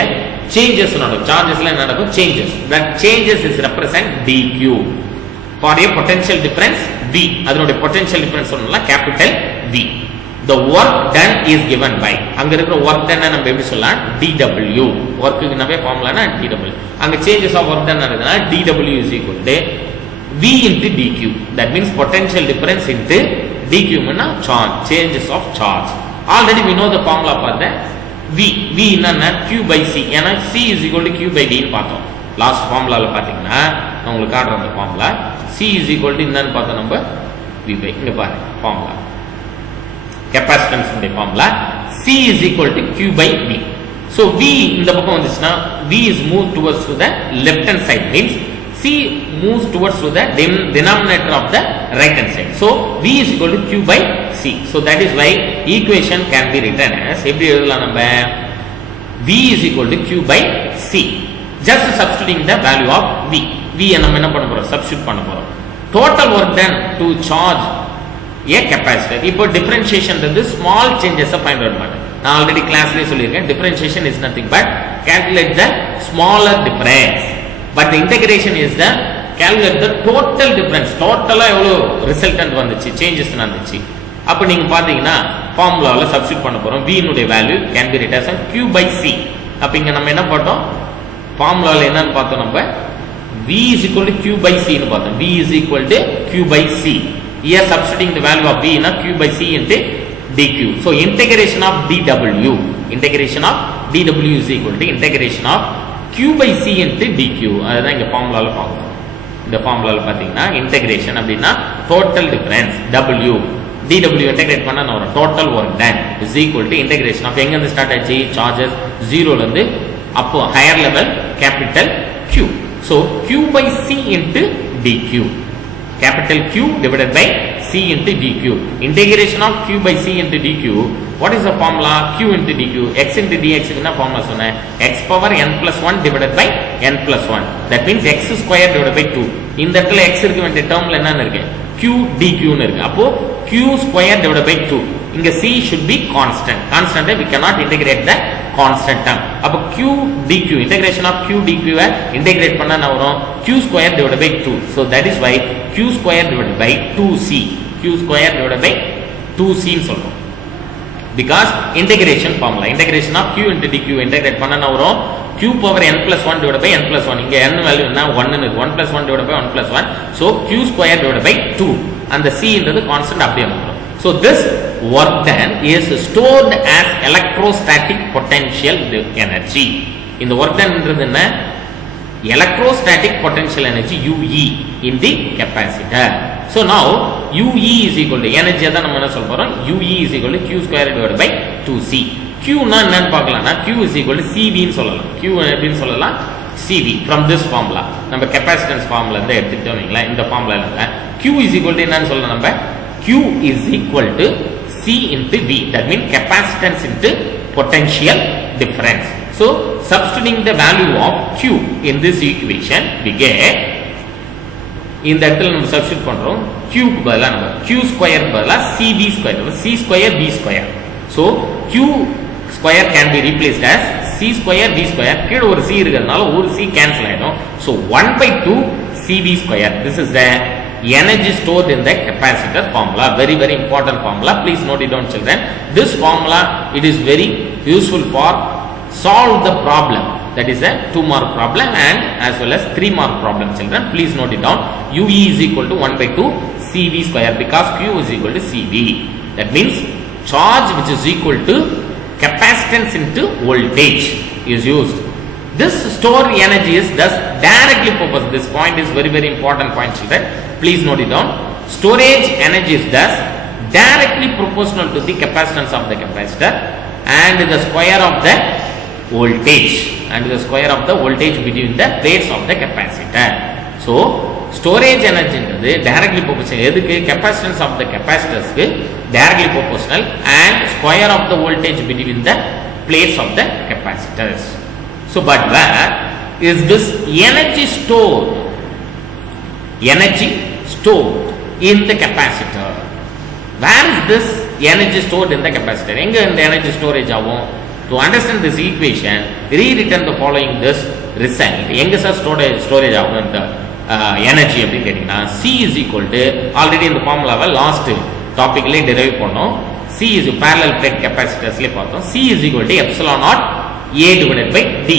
சேஞ்சஸ் நடக்கும். சார்ஜஸ்ல என்ன நடக்கும்? Changes. That changes is represent dq for a potential difference v. அதனுடைய potential difference சொன்னோம்னா capital V. The work done is given by, அங்க இருக்கிற work done நம்ம எப்படி சொல்லலாம்? dw. workக்கு நம்ம ஃபார்முலானா dw. அங்க changes of work done நடக்குதுனா dw is equal to v into dq. That means potential difference into dq னா charge, changes of charge. Already we know the formula for that. v என்னன்னா q by c. ஏன்னா c is equal to q by v ன்னு பார்த்தோம். லாஸ்ட் ஃபார்முலால பாத்தீங்கன்னா நான் உங்களுக்கு காட்டுறேன் அந்த formula. c is equal to என்னன்னு பார்த்தோம் நம்ம v by. இங்க பாருங்க ஃபார்முலா, கெபாசிட்டன்ஸ் உடைய formula c is equal to q by v. so v இந்த பக்கம் வந்துச்சுன்னா v is moved towards to the left hand side, means c moves towards to the denominator of the right hand side. so v is equal to q by c. so that is why equation can be written as எப்படி எழுதலாம் நம்ம? v is equal to q by c. just substituting the value of v. v நம்ம என்ன பண்ண போறோம்? சப்ஸ்டிட்யூட் பண்ண போறோம். total work done to charge a capacitor. இப்போ differentiation ன்றது small changes find out பண்ணு. நான் ஆல்ரெடி கிளாஸ்லயே சொல்லியிருக்கேன், differentiation is nothing but calculate the smaller difference, but the integration is the calculate the total difference. டோட்டலா எவ்வளவு ரிசல்டன்ட் வந்துச்சு, சேஞ்சஸ் நடந்துச்சு. அப்ப நீங்க பாத்தீங்கன்னா ஃபார்முலால சப்ஸ்டிட்யூட் பண்ண போறோம். v னுடைய value can be written as q by c. அப்ப இங்க நம்ம என்ன பார்த்தோம்? ஃபார்முலால என்னன்னு பார்த்தோம் நம்ம? v is equal to q by c னு பார்த்தோம். v is equal to q by c. here substituting the value of v na q by c into dq. so integration of dw is equal to integration of q by c into dq. அதுதான் இங்க ஃபார்முலால பார்க்கணும். இந்த ஃபார்முலால பாத்தீங்கன்னா இன்டகிரேஷன் அப்படினா total difference w dw integrate பண்ணா நம்ம total work done is equal to integration of எங்க இருந்து ஸ்டார்ட் ஆச்சு? சார்ஜஸ் 0 ல இருந்து அப்போ higher level capital Q. so Q by C into dq. capital Q divided by C into dq. integration of Q by C into dq. what is the formula? Q into dq. x into dx என்ன formula சொன்னேன்? x power n plus 1 divided by n plus 1. that means x square divided by 2. இந்த இடத்துல x இருக்க வேண்டிய டேர்ம்ல என்னன்னு இருக்கு? Q dq ன்னு இருக்கு. அப்போ Q square divided by 2. இங்க c should be constant. constant we cannot integrate the constant term. அப்ப q dq, integration of q dq why integrate பண்ணா என்ன வரும்? q square divided by 2. so that is why q square divided by 2c. q square divided by 2c ன்னு சொல்றோம். because integration formula, integration of q into dq integrate பண்ணா என்ன வரும்? q power n plus 1 divided by n plus 1. இங்க n வேல்யூ என்ன? 1 ன்னு இருக்கு. 1 plus 1 divided by 1 plus 1. so q square divided by 2. and the c ன்றது கான்ஸ்டன்ட் அப்படியே வந்துரும். so this work done is stored as electrostatic potential energy. இந்த work done ன்றது என்ன? electrostatic potential energy UE in the capacitor. so now UE is equal to energy தான் நம்ம என்ன சொல்ல போறோம்? UE is equal to q square divided by 2c. q னா என்னன்னு பார்க்கலாம்னா q is equal to cv ன்னு சொல்லலாம். q எப்படின்னு சொல்லலாம்? cv from this formula. நம்ம capacitance formula இருந்து எடுத்துக்கிட்டோம் நீங்களா? இந்த formula ல q is equal to என்னன்னு சொல்லலாம் நம்ம? q is equal to c into v. that means capacitance into potential difference. so substituting the value of q in this equation we get, இந்த இடத்துல நம்ம சப்ஸ்டிட்யூட் பண்றோம். q க்கு பதிலா நம்ம q ஸ்கொயர் பதிலா cv square, c square v square. so q square can be replaced as c square v square. கீழ ஒரு c இருக்கிறதுனால ஒரு c கேன்சல் ஆயிடும். so 1/2 cv square. this is the energy stored in the capacitor formula. very very important formula. please note it down children. this formula it is very useful for solve the problem. that is a 2 mark problem and as well as 3 mark problem children. please note it down. UE is equal to 1/2 cv square because q is equal to cv. that means charge which is equal to capacitance into voltage is used. this stored energy is thus directly proposed. this point is very very important point children. please note it down. storage energy is thus directly proportional to the capacitance of the capacitor and the square of the voltage between the plates of the capacitor. So storage energy is directly proportional to capacitance of the capacitors directly proportional and square of the voltage between the plates of the capacitors. So but where is this energy stored in the capacitor? Where is this energy stored in the capacitor? Enga in the energy storage avum? To understand this equation, rewritten the following this result. Enga sir storage avum in the energy appdi kettீங்கன்னா C is equal to already in the formula last topic le derive பண்ணோம். C is parallel plate capacitors le பார்த்தோம். C is equal to epsilon naught A divided by D.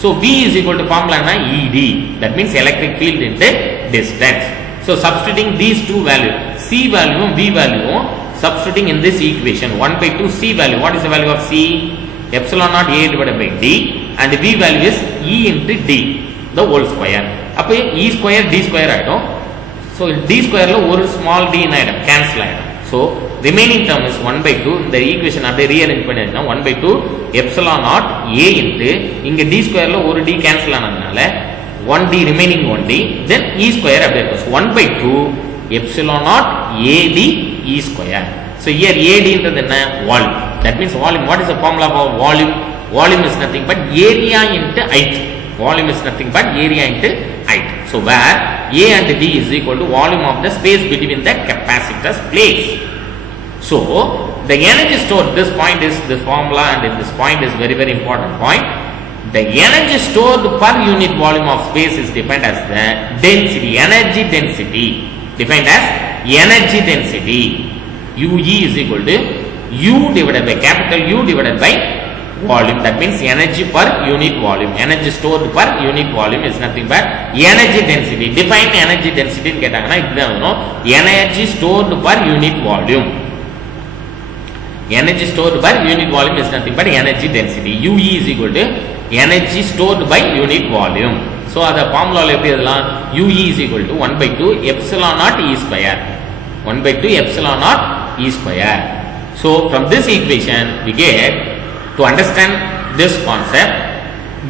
So V is equal to formula na ED, that means electric field into distance. So substituting these two values, C value and V value, substituting in this equation 1 by 2 C value. What is the value of C? Epsilon naught A divided by D, and V value is E into D, the whole square. அப்போ E square D square ஆயிடும். So D square ல ஒரு small d ஆயிடும், cancel ஆயிடும். So remaining term is 1 by 2. இந்த equation அப்படியே rearrange பண்ணினா 1 by 2 epsilon naught A into இங்க D square ல ஒரு d cancel ஆனதுனால 1d remaining 1d, then E square அப்படியே இருக்கும். So 1 by 2 epsilon naught AD E square. So here AD என்றது என்ன? Volume. That means volume. What is the formula for volume? Volume is nothing but area into height. Volume is nothing but area into height. So where A and D is equal to volume of the space between the capacitors plates. So the energy stored, this point is the formula, and this point is very very important point. The energy stored per unit volume of space is defined as the density, energy density, defined as energy density. UE is equal to U divided by capital U divided by volume. That means energy per unit volume. Energy stored per unit volume is nothing but energy density. Define energy density in கேட்டாங்கன்னா இதுதான் வரும். Energy stored per unit volume. Energy stored by unit volume is nothing but energy density. UE is equal to energy stored by unit volume. So the formula எப்படி எழுதலாம்? UE is equal to 1 by 2 epsilon naught E square. 1 by 2 epsilon naught E square. So from this equation we get, to understand this concept,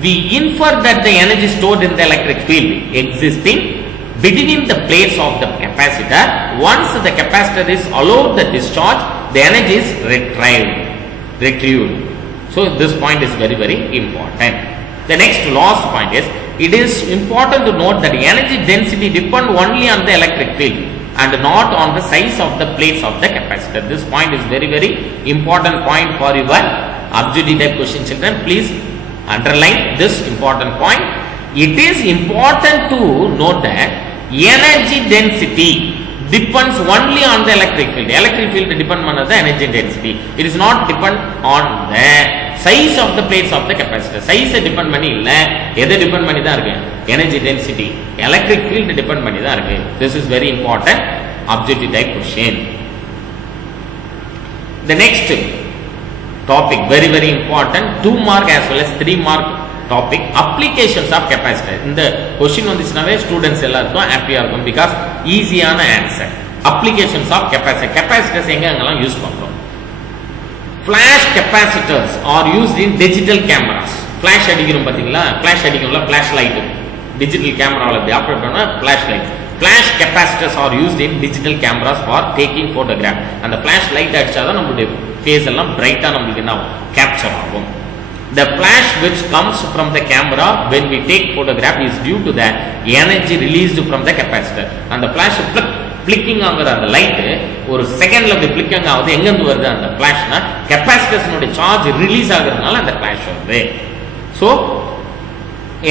we infer that the energy stored in the electric field existing between the plates of the capacitor, once the capacitor is allowed the discharge, the energy is retrieved. So this point is very very important. The next last point is, it is important to note that energy density depend only on the electric field and not on the size of the plates of the capacitor. This point is very very important point for your objective type question, children. Please underline this important point. It is important to note that energy density depends only on the electric field. Electric field depend on the energy density. It is not depend on the size of the plates of the capacitor. Size depend பண்ணி இல்ல, எதை depend பண்ணி தான் இருக்கு? Energy density. Electric field depend பண்ணி தான் இருக்கு. This is very important objective type question. The next topic, very very important, 2 mark as well as 3 mark topic, applications of capacitor. இந்த question வந்துச்சுனாவே students எல்லாருக்கும் ஹாப்பியா இருக்கும், because ஈஸியான answer. applications of capacitor. capacitors எங்கெல்லாம் யூஸ் பண்றோம்? flash capacitors are used in digital cameras. flash அடிக்கிறோம் பாத்தீங்களா? flash அடிக்கும்ல, flash light. digital cameraல இப்படி ஆபரேட் பண்ணா flash light. flash capacitors are used in digital cameras for taking photograph. அந்த flash light அடிச்சாதான் நம்மளுடைய ஃபேஸ் எல்லாம் பிரைட்டா நமக்கு என்ன கேப்சர் ஆகும். The flash which comes from the camera when we take photograph is due to the energy released from the capacitor. அந்த flash flicking ஆகுற அந்த லைட் ஒரு செகண்ட்ல அப்படி flicking ஆகுது. எங்க இருந்து வருது அந்த flashனா? capacitors சார்ஜ் ரிலீஸ் ஆகுறதுனால அந்த flash வருது. So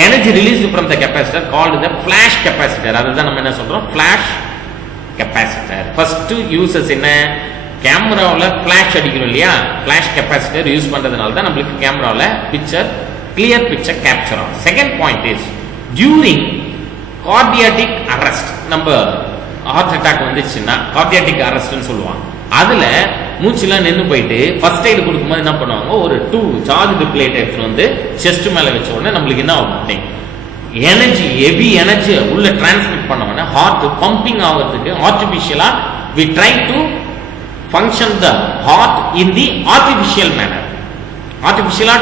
energy released from the capacitor called the flash capacitor. அதுதான் நம்ம என்ன சொல்றோம்? flash capacitor. First uses என்ன? கேமராவில் ஃபிளாஷ் அடிக்கிறோம் இல்லையா? ஃபிளாஷ் கெப்பாசிட்டர் யூஸ் பண்ணுறதுனால தான் நம்மளுக்கு கேமராவில் பிக்சர் கிளியர் பிக்சர் கேப்சர் ஆகும். Second point is, during cardiac arrest. நம்ம ஹார்ட் அட்டாக் வந்துச்சுன்னா கார்டியாட்டிக் அரெஸ்ட்னு சொல்லுவாங்க. அதில் மூச்சுலாம் நின்று போயிட்டு ஃபர்ஸ்ட் எய்டு கொடுக்கும்போது என்ன பண்ணுவாங்க? ஒரு 2 சார்ஜ் பிளேட் எடுத்துகிட்டு வந்து செஸ்ட் மேலே வச்ச உடனே நம்மளுக்கு என்ன ஆகும்? எனர்ஜி ஹெவி எனர்ஜி உள்ள டிரான்ஸ்மிட் பண்ணவன ஹார்ட் பம்பிங் ஆகிறதுக்கு ஆர்டிஃபிஷியலா we try to function the heart in the artificial manner. ஆர்டிஃபிஷியலா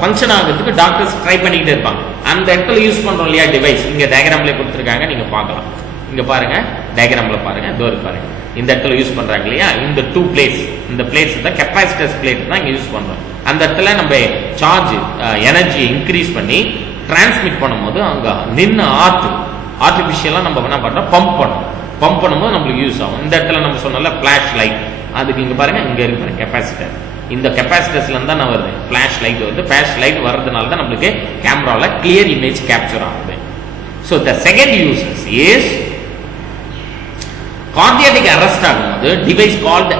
ஃபங்க்ஷன் ஆகிறதுக்கு டாக்டர்ஸ் ட்ரை பண்ணிக்கிட்டே இருப்பாங்க. அந்த இடத்துல யூஸ் பண்றோம் இல்லையா டிவைஸ், இங்க டயக்ராம்ல கொடுத்துருக்காங்க, நீங்க பார்க்கலாம். இங்க பாருங்க, டயக்ராம்ல பாருங்க, டோர் பாருங்க, இந்த இடத்துல யூஸ் பண்றாங்க இல்லையா, இந்த டூ பிளேட்ஸ், இந்த பிளேட்ஸ் தான் கெப்பாசிட்டர்ஸ் பிளேட் தான் இங்க யூஸ் பண்றோம். அந்த இடத்துல நம்ம சார்ஜ் எனர்ஜி இன்க்ரீஸ் பண்ணி டிரான்ஸ்மிட் பண்ணும்போது அங்க நின்று ஆர்டிஃபிஷியலா நம்ம என்ன பண்றோம், பம்ப் பண்ணும்போது நம்மளுக்கு யூஸ் ஆகும். இந்த இடத்துல நம்ம சொன்னல ஃபிளாஷ் லைட், அதுக்கு இங்க பாருங்க, இங்க இருக்கு பாருங்க கெப்பாசிட்டர். இந்த கெப்பாசிட்டர்ஸ்ல இருந்தா நான் வருது ஃபிளாஷ் லைட் வருது. ஃபிளாஷ் லைட் வர்றதுனால தான் நம்மளுக்கு கேமரால கிளியர் இமேஜ் கேப்சர் ஆகுது. So the second uses is cardiac arrest ஆகும்போது டிவைஸ் கால்ட்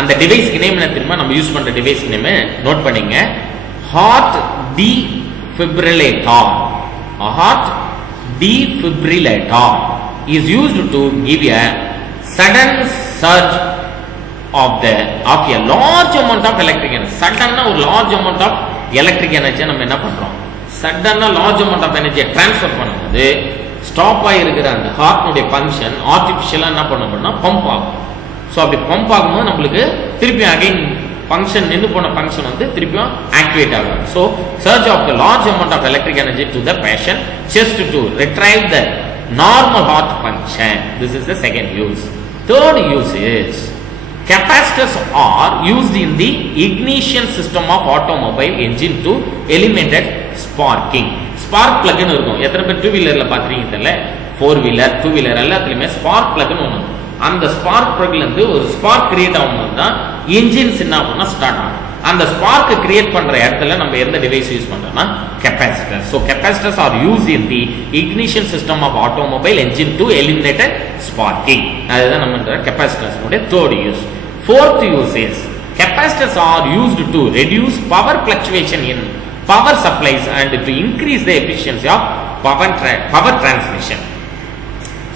அந்த டிவைஸ்க்கு நேம் என்ன தெரியுமா, நம்ம யூஸ் பண்ற டிவைஸ் நேம் நோட் பண்ணீங்க, heart defibrillator. A heart defibrillator is used to give a sudden surge of a large amount of electric energy. Sudden ஒரு large amount of electric energy நம்ம என்ன பண்றோம், sudden large amount of energy transfer பண்ணும்போது ஸ்டாப் ஆகிருக்கிற அந்த ஹார்ட்னுடைய ஃபங்க்ஷன் ஆர்டிஃபிஷியலா என்ன பண்ணணும்னா பம்ப் ஆகும். ஸோ அப்படி பம்ப் ஆகும்போது நம்மளுக்கு திருப்பி அகைன் ஃபங்க்ஷன் நின்று போன ஃபங்க்ஷன் வந்து திருப்பியும் ஆக்டிவேட் ஆகும். So surge of the large amount of electric energy to the patient just to retrieve the normal heart function. This is the second use. Third use is capacitors are used in the ignition system of automobile engine to eliminate sparking. Spark பிளக்னு இருக்கும். எத்தனை பேர் டூ வீலர்ல பாத்துறீங்க தெரியல, ஃபோர் வீலர் டூ வீலர் எல்லாத்துலயுமே ஸ்பார்க் பிளக்னு ஒன்று. அந்த ஸ்பார்க் பிளக்ல இருந்து ஒரு ஸ்பார்க் கிரியேட் ஆகும்போது தான் இன்ஜின்ஸ் என்ன ஆகும்னா ஸ்டார்ட் ஆகும். அந்த ஸ்பார்க் கிரியேட் பண்ற இடத்துல நம்ம எந்த டிவைஸ் யூஸ் பண்றோம்னா capacitor. So capacitors are used in the ignition system of automobile engine to eliminate sparking. அதுதான் நம்ம capacitors third use. Fourth use is capacitors are used to reduce power fluctuation in power supplies and to increase the efficiency of power transmission.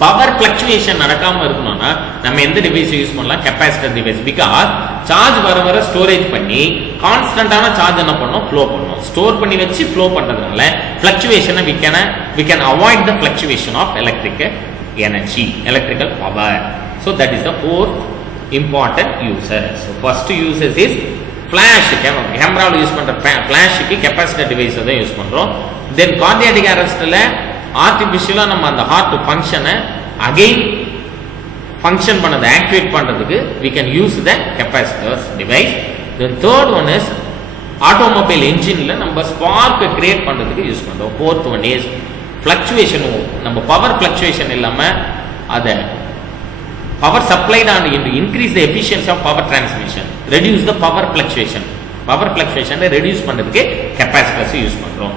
Power fluctuation நடக்காம இருக்கணும்னா நம்ம எந்த டிவைஸ் யூஸ் பண்ணலாம், கெப்பாசிட்டர் டிவைஸ். பிகாஸ் சார்ஜ் வர ஸ்டோரேஜ் பண்ணி கான்ஸ்டன்டான சார்ஜ் என்ன பண்ணணும், ஃப்ளோ பண்ணணும். ஸ்டோர் பண்ணி வச்சு ஃப்ளோ பண்றதுனால ஃபிளக்சுவேஷனை we can avoid the fluctuation of electric energy, electrical power. So that is the fourth important uses. So first uses is flash. கேமரால யூஸ் பண்ற ஃபிளாஷ்க்கு கெப்பாசிட்டர் டிவைஸ் தான் யூஸ் பண்றோம். தென் கார்டியாடிக் அரெஸ்ட்ல ஆர்டிஃபிஷியலா நம்ம அந்த ஹார்ட் ஃபங்க்ஷனை அகைன் ஃபங்க்ஷன் பண்ணதை ஆக்டிவேட் பண்றதுக்கு we can use the capacitors device. The third one is automobile என்ஜின்ல நம்ம ஸ்பார்க் கிரியேட் பண்றதுக்கு யூஸ் பண்றோம். fourth one is fluctuation. நம்ம பவர் fluctuation இல்லாம அத power supplied and increase the efficiency of power transmission, reduce the power fluctuation. Power fluctuation reduce பண்றதுக்கு capacitors யூஸ் பண்றோம்.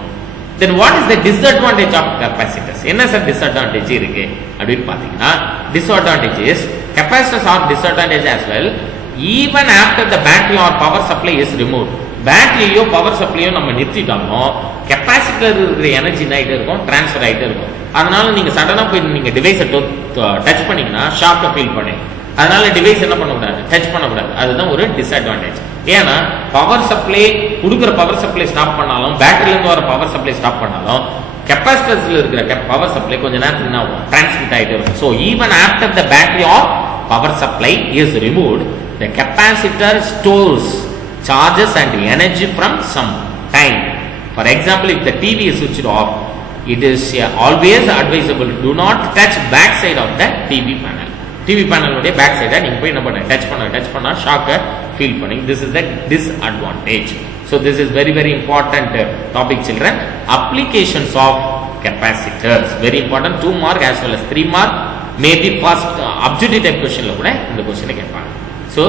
Then what is the disadvantage of capacitors? என்ன சார் disadvantage இருக்கு அப்படினு பாத்தீங்கன்னா, disadvantage is capacitors are disadvantage as well even after the battery or power supply is removed. பேட்டரியோ பவர் சப்ளையோ நம்ம நிறுத்திட்டோம்னா கெப்பாசிட்டர் இருக்கிற எனர்ஜி ஆகிட்டே இருக்கும், டிரான்ஸ்ஃபர் ஆகிட்டே இருக்கும். அதனால நீங்க சடனா போய் நீங்க டிவைஸை டச் பண்ணீங்கன்னா ஷாக்கை ஃபீல் பண்ணி, அதனால டிவைஸ் என்ன பண்ணக்கூடாது, டச் பண்ணக்கூடாது. அதுதான் ஒரு டிஸ்அட்வான்டேஜ். ஏன்னா பவர் சப்ளை கொடுக்குற பவர் சப்ளை ஸ்டாப் பண்ணாலும், பேட்டரியிலேருந்து வர பவர் சப்ளை ஸ்டாப் பண்ணாலும், கெப்பாசிட்டர்ஸ்ல இருக்கிற பவர் சப்ளை கொஞ்ச நேரத்துக்கு என்ன ஆகும், டிரான்ஸ்மிட் ஆகிட்டே இருக்கும். So even after the battery or power supply is removed, the capacitor stores charges and energy from some time. For example, if the TV is switched off, it is always advisable do not touch back side of the TV panel. TV panel உடைய back side நீங்க போய் என்ன பண்ண டச் பண்ணா ஷாக்க ஃபீல் பண்ணி. This is the disadvantage. So this is very very important topic, children. Applications of capacitors very important. 2 mark as well as 3 mark. Maybe first objective type questionல கூட இந்த क्वेश्चन கேட்பாங்க. So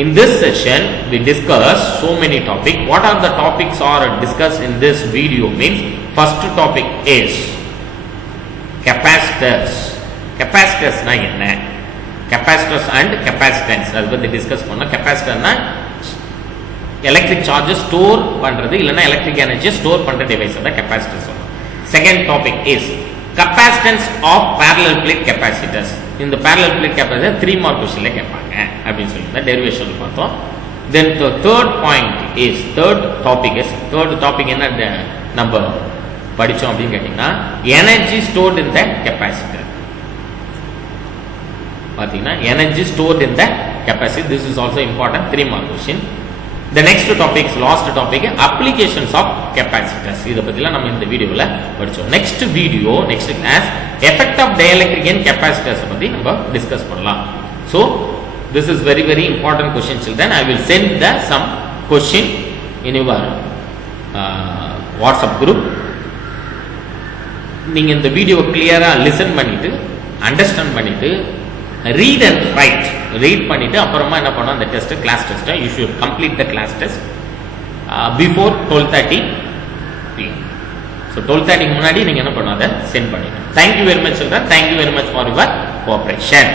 in this session we discuss so many topics. What are the topics are discussed in this video means, first topic is capacitors. Capacitors na enna, capacitors and capacitance அது பத்தி டிஸ்கஸ் பண்ணோம். கெபாசிட்டர்னா எலக்ட்ரிக் சார்ஜஸ் ஸ்டோர் பண்றது, இல்லனா எலக்ட்ரிக் எனர்ஜி ஸ்டோர் பண்ற டிவைஸ் தான் கெபாசிட்டர் சொல்றோம். Second topic is capacitance of parallel plate capacitors. இந்த parallel plate capacitor 3 mark questionல கேட்பாங்க அப்படினு சொல்லிட்டு டெரிவேஷன் பார்த்தோம். Then the third topic என்ன, நம்ம படித்தோம் அப்படின்னு கேட்டிங்கன்னா energy stored in the capacitor. பார்த்தீங்கன்னா energy stored in the capacitor. This is also important 3 mark question. The next topic, last topic, applications of capacitors. இதை பற்றிலாம் நம்ம இந்த வீடியோவில் படித்தோம். Next class effect of dielectric in capacitors பற்றி நம்ம டிஸ்கஸ் பண்ணலாம். So this is very very important question children. I will send the some question in your WhatsApp group. நீங்கள் இந்த வீடியோவை கிளியராக லிசன் பண்ணிட்டு அண்டர்ஸ்டாண்ட் பண்ணிட்டு read and write, read பண்ணிட்டு அப்புறமா என்ன பண்ணணும், அந்த test class test you should complete the class test before 12:30 p.m. so 12:30 முன்னாடி நீங்க என்ன பண்ணாத சென்ட் பண்ணிடுங்க. Thank you very much children, thank you very much for your cooperation.